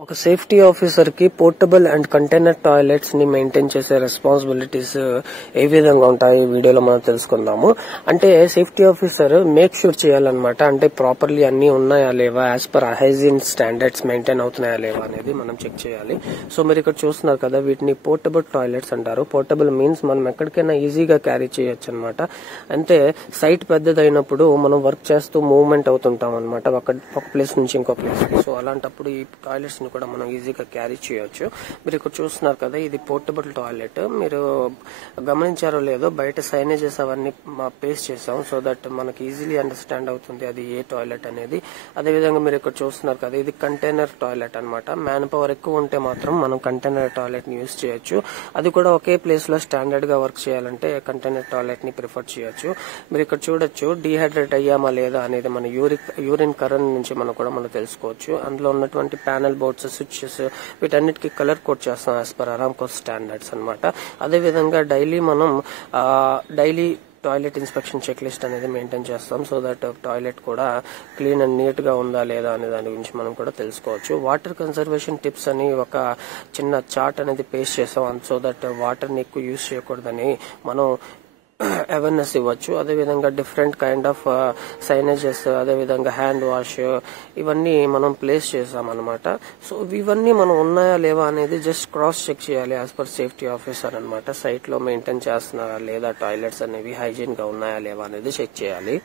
ఒక safety officer కి portable and container toilets ని మెయింటైన్ చేసే రెస్పాన్సిబిలిటీస్ ఏ విధంగా ఉంటాయి ఈ వీడియోలో మనం తెలుసుకుందాము. అంటే సేఫ్టీ ఆఫీసర్ మేక్ షూర్ చేయాలన్నమాట. అంటే ప్రాపర్లీ అన్ని ఉన్నాయా లేవా, as per hygiene standards maintain అవుతున్నాయా లేవా అనేది మనం చెక్ చేయాలి. సో మీరు ఇక్కడ చూస్తున్నారు కదా, వీటిని పోర్టబుల్ టాయిలెట్స్ అంటారు. పోర్టబుల్ మీన్స్ మనం ఎక్కడికైనా ఈజీగా క్యారీ చేయొచ్చు అనమాట. అంటే సైట్ పెద్దదైనప్పుడు మనం వర్క్ చేస్తూ మూవ్మెంట్ అవుతుంటాం అనమాట, ఒక ప్లేస్ నుంచి ఇంకో ప్లేస్. సో అలాంటప్పుడు ఈ టాయిలెట్స్ ని కూడా మనం ఈజీగా క్యారీ చేయొచ్చు. మీరు ఇక్కడ చూస్తున్నారు కదా, ఇది పోర్టబుల్ టాయిలెట్. మీరు గమనించారో లేదో, బయట సైనేజెస్ అవన్నీ పేస్ట్ చేసాం సో దట్ మనకి ఈజీలీ అండర్స్టాండ్ అవుతుంది అది ఏ టాయిలెట్ అనేది. అదేవిధంగా మీరు ఇక్కడ చూస్తున్నారు కదా, ఇది కంటైనర్ టాయిలెట్ అనమాట. మ్యాన్ పవర్ ఎక్కువ ఉంటే మాత్రం మనం కంటైనర్ టాయిలెట్ ని యూజ్ చేయొచ్చు. అది కూడా ఒకే ప్లేస్ లో స్టాండర్డ్ గా వర్క్ చేయాలంటే కంటైనర్ టాయిలెట్ ని ప్రిఫర్ చేయొచ్చు. మీరు ఇక్కడ చూడొచ్చు, డీహైడ్రేట్ అయ్యామా లేదా అనేది మన యూరిన్ కరెంట్ నుంచి మనం తెలుసుకోవచ్చు. అందులో ఉన్నటువంటి ప్యానల్ బోర్డ్స్, స్విచ్చెస్, వీటన్నిటికీ కలర్ కోడ్ చేస్తాం యాజ్ పర్ అరామ్కో స్టాండర్డ్స్ అనమాట. అదేవిధంగా daily toilet inspection check list అనేది మెయింటైన్ చేస్తాం. సో దట్ టాయిలెట్ కూడా క్లీన్ అండ్ నీట్ గా ఉందా లేదా అనే దాని గురించి మనం కూడా తెలుసుకోవచ్చు. వాటర్ కన్సర్వేషన్ టిప్స్ అని ఒక చిన్న చార్ట్ అనేది పేస్ట్ చేస్తాం. సో దట్ వాటర్ ని ఎక్కువ యూజ్ చేయకూడదని మనం అవేర్నెస్ ఇవ్వచ్చు. అదేవిధంగా డిఫరెంట్ కైండ్ ఆఫ్ సైనేజెస్, అదేవిధంగా హ్యాండ్ వాష్, ఇవన్నీ మనం ప్లేస్ చేసాం అనమాట. సో ఇవన్నీ మనం ఉన్నాయా లేవా అనేది జస్ట్ క్రాస్ చెక్ చేయాలి యాజ్ పర్ సేఫ్టీ ఆఫీసర్ అనమాట. సైట్ లో మెయింటైన్ చేస్తున్నారా లేదా, టాయిలెట్స్ అనేవి హైజీన్ గా ఉన్నాయా లేవా అనేది చెక్ చేయాలి.